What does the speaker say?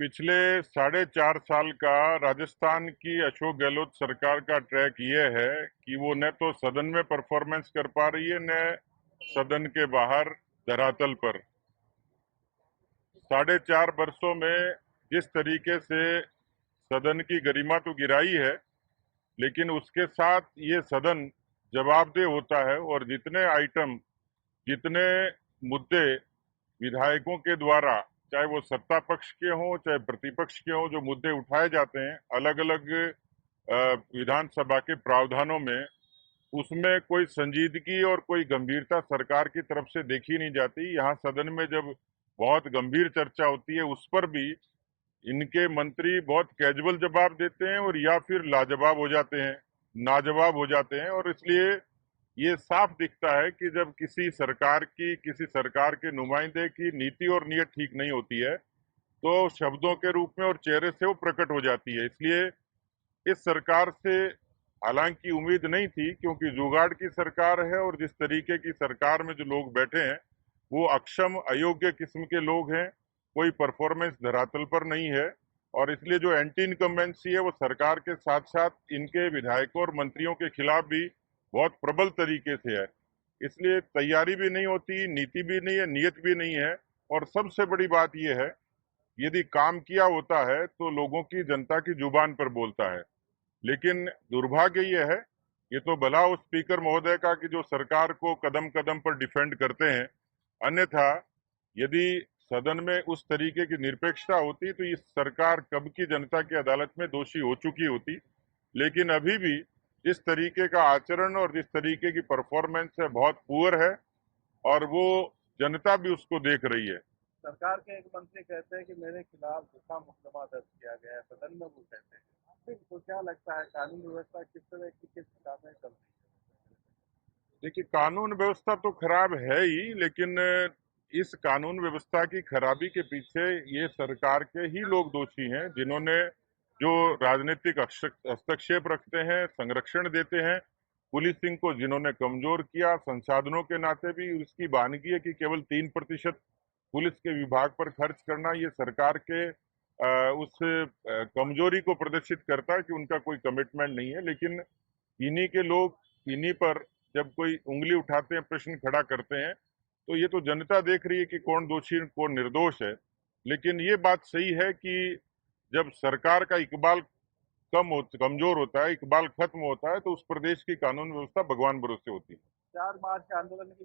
पिछले 4.5 साल का राजस्थान की अशोक गहलोत सरकार का ट्रैक ये है कि वो न तो सदन में परफॉर्मेंस कर पा रही है, न सदन के बाहर धरातल पर। 4.5 वर्षों में जिस तरीके से सदन की गरिमा तो गिराई है, लेकिन उसके साथ ये सदन जवाबदेह होता है और जितने आइटम, जितने मुद्दे विधायकों के द्वारा, चाहे वो सत्ता पक्ष के हों चाहे प्रतिपक्ष के हों, जो मुद्दे उठाए जाते हैं अलग अलग विधानसभा के प्रावधानों में, उसमें कोई संजीदगी और कोई गंभीरता सरकार की तरफ से देखी नहीं जाती। यहाँ सदन में जब बहुत गंभीर चर्चा होती है उस पर भी इनके मंत्री बहुत कैजुअल जवाब देते हैं और या फिर लाजवाब हो जाते हैं, नाजवाब हो जाते हैं। और इसलिए ये साफ दिखता है कि जब किसी सरकार के नुमाइंदे की नीति और नीयत ठीक नहीं होती है तो शब्दों के रूप में और चेहरे से वो प्रकट हो जाती है। इसलिए इस सरकार से हालांकि उम्मीद नहीं थी, क्योंकि जुगाड़ की सरकार है और जिस तरीके की सरकार में जो लोग बैठे हैं वो अक्षम अयोग्य किस्म के लोग हैं, कोई परफॉर्मेंस धरातल पर नहीं है। और इसलिए जो एंटी इनकम्बेंसी है वो सरकार के साथ साथ इनके विधायकों और मंत्रियों के खिलाफ भी बहुत प्रबल तरीके से है। इसलिए तैयारी भी नहीं होती, नीति भी नहीं है, नियत भी नहीं है। और सबसे बड़ी बात यह है, यदि काम किया होता है तो लोगों की, जनता की जुबान पर बोलता है। लेकिन दुर्भाग्य ये है, ये तो भला उस स्पीकर महोदय का कि जो सरकार को कदम कदम पर डिफेंड करते हैं, अन्यथा यदि सदन में उस तरीके की निरपेक्षता होती तो ये सरकार कब की जनता की अदालत में दोषी हो चुकी होती। लेकिन अभी भी जिस तरीके का आचरण और जिस तरीके की परफॉर्मेंस है बहुत पुअर है, और वो जनता भी उसको देख रही है। सरकार के एक मंत्री कहते हैं कि मेरे खिलाफ झूठा मुकदमा दर्ज किया गया है, सदन में वो कहते हैं। तो क्या लगता है कानून व्यवस्था किस तरह की किस हिसाब में चल रही देखिए, कानून व्यवस्था तो खराब है ही, लेकिन इस कानून व्यवस्था की खराबी के पीछे ये सरकार के ही लोग दोषी हैं, जिन्होंने जो राजनीतिक हस्तक्षेप रखते हैं, संरक्षण देते हैं, पुलिसिंग को जिन्होंने कमजोर किया, संसाधनों के नाते भी उसकी वानगी है कि केवल 3% पुलिस के विभाग पर खर्च करना, ये सरकार के उस कमजोरी को प्रदर्शित करता है कि उनका कोई कमिटमेंट नहीं है। लेकिन इन्हीं के लोग इन्हीं पर जब कोई उंगली उठाते हैं, प्रश्न खड़ा करते हैं, तो ये तो जनता देख रही है कि कौन दोषी कौन निर्दोष है। लेकिन ये बात सही है कि जब सरकार का इकबाल कमजोर होता है, इकबाल खत्म होता है, तो उस प्रदेश की कानून व्यवस्था भगवान भरोसे होती है। 4 मार्च के आंदोलन की